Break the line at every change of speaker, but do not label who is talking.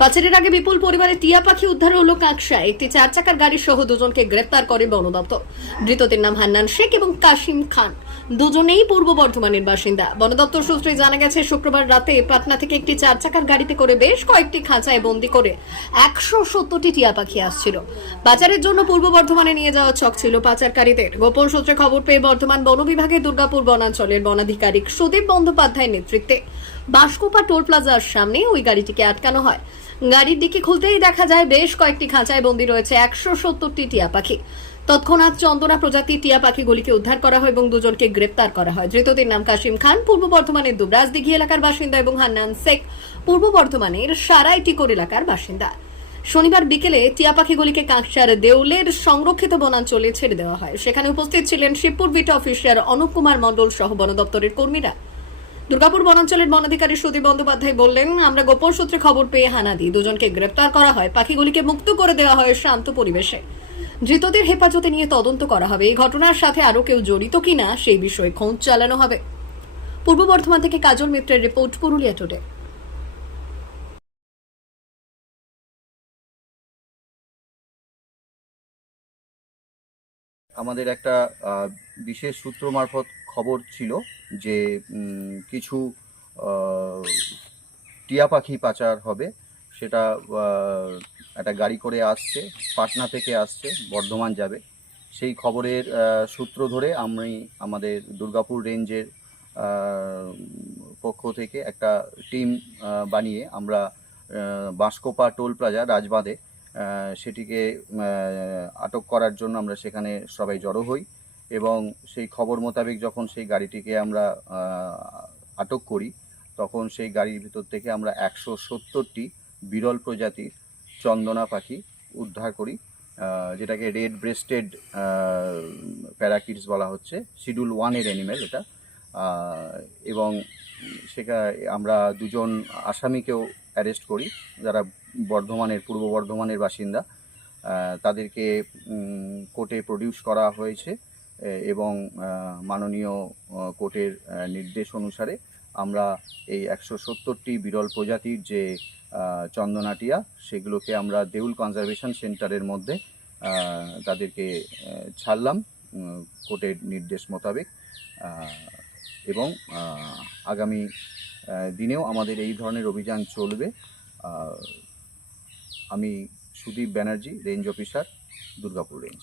পাচারের আগে বিপুল পরিমাণে টিয়া পাখি উদ্ধার হলো কাকসায়। একটি চার চাকার গাড়ি সহ দুজনকে গ্রেপ্তার করে বন দপ্তর। ধৃতদের নাম হান্নান শেখ এবং কাশিম খান। দুজনেই পূর্ব বর্ধমানের বাসিন্দা। বন দপ্তর সূত্রে জানা গেছে, শুক্রবার রাতে পাটনা থেকে একটি চার চাকার গাড়িতে করে বেশ কয়েকটি খাঁচায় বন্দি করে একশো সত্তরটি টিয়া পাখি আসছিল। পাচারের জন্য পূর্ব বর্ধমানে নিয়ে যাওয়া ছক ছিল পাচারকারীদের। গোপন সূত্রে খবর পেয়ে বর্ধমান বন বিভাগের দুর্গাপুর বনাঞ্চলের বনাধিকারিক সুদীপ বন্দ্যোপাধ্যায়ের নেতৃত্বে বাসকোপা টোল প্লাজার সামনে ওই গাড়িটিকে আটকানো হয়। গাড়ির দিকে খুলতেই দেখা যায় বেশ কয়েকটি খাঁচায় বন্দী রয়েছে একশো সত্তরটি টিয়া পাখি। তৎক্ষণাৎ চন্দনা প্রজাতির টিয়া পাখিগুলিকে উদ্ধার করা হয় এবং দুজনকে গ্রেপ্তার করা হয়। ধৃতদের নাম কাশিম খান, পূর্ব বর্ধমানের দুবরাজদিঘি এলাকার বাসিন্দা এবং হান্নান শেখ, পূর্ব বর্ধমানের সারাই টিকোর এলাকার বাসিন্দা। শনিবার বিকেলে টিয়া পাখিগুলিকে কাঁকসার দেউলের সংরক্ষিত বনাঞ্চলে ছেড়ে দেওয়া হয়। সেখানে উপস্থিত ছিলেন শিবপুর বিট অফিসার অনুপ কুমার মণ্ডল সহ বন দপ্তরের কর্মীরা। দুর্গাপুর বনাঞ্চলের বনাধিকারী সুদীপ বন্দ্যোপাধ্যায় বললেন, আমরা গোপন সূত্রে খবর পেয়ে হানা দিই। দুজনকে গ্রেপ্তার করা হয়, পাখিগুলিকে মুক্ত করে দেওয়া হয় শান্ত পরিবেশে। ধৃতদের হেফাজতে নিয়ে তদন্ত করা হবে। এই ঘটনার সাথে আরও কেউ জড়িত কিনা, সেই বিষয়ে খোঁজ চালানো হবে। পূর্ব বর্ধমান থেকে কাজল মিত্রের রিপোর্ট, পুরুলিয়া টুডে।
আমাদের একটা বিশেষ সূত্র মারফত খবর ছিল। যে কিছু টিয়া পাখি পাচার হবে, সেটা একটা গাড়ি করে আসছে, পাটনা থেকে আসছে, বর্ধমান যাবে। সেই খবরের সূত্র ধরে আমি আমাদের দুর্গাপুর রেঞ্জের পক্ষ থেকে একটা টিম বানিয়ে আমরা বাঁশকোপা টোল প্লাজা, রাজবাঁধে সেটিকে আটক করার জন্য আমরা সেখানে সবাই জড়ো হই। এবং সেই খবর মোতাবেক যখন সেই গাড়িটিকে আমরা আটক করি, তখন সেই গাড়ির ভিতর থেকে আমরা একশো সত্তরটি বিরল প্রজাতির চন্দনা পাখি উদ্ধার করি যেটাকে রেড ব্রেস্টেড প্যারাকিটস বলা হচ্ছে, শিডিউল ওয়ানের অ্যানিমেল এটা। এবং সেটা আমরা দুজন আসামিকেও অ্যারেস্ট করি, যারা বর্ধমানের, পূর্ব বর্ধমানের বাসিন্দা। তাদেরকে কোর্টে প্রডিউস করা হয়েছে। এবং মাননীয় কোর্টের নির্দেশ অনুসারে আমরা এই একশো সত্তরটি বিরল প্রজাতির যে চন্দনাটিয়া, সেগুলোকে আমরা দেউল কনজারভেশন সেন্টারের মধ্যে তাদেরকে ছাড়লাম কোর্টের নির্দেশ মোতাবেক। এবং আগামী দিনেও আমাদের এই ধরনের অভিযান চলবে। আমি Sudip Banerjee, range officer, Durgapur range.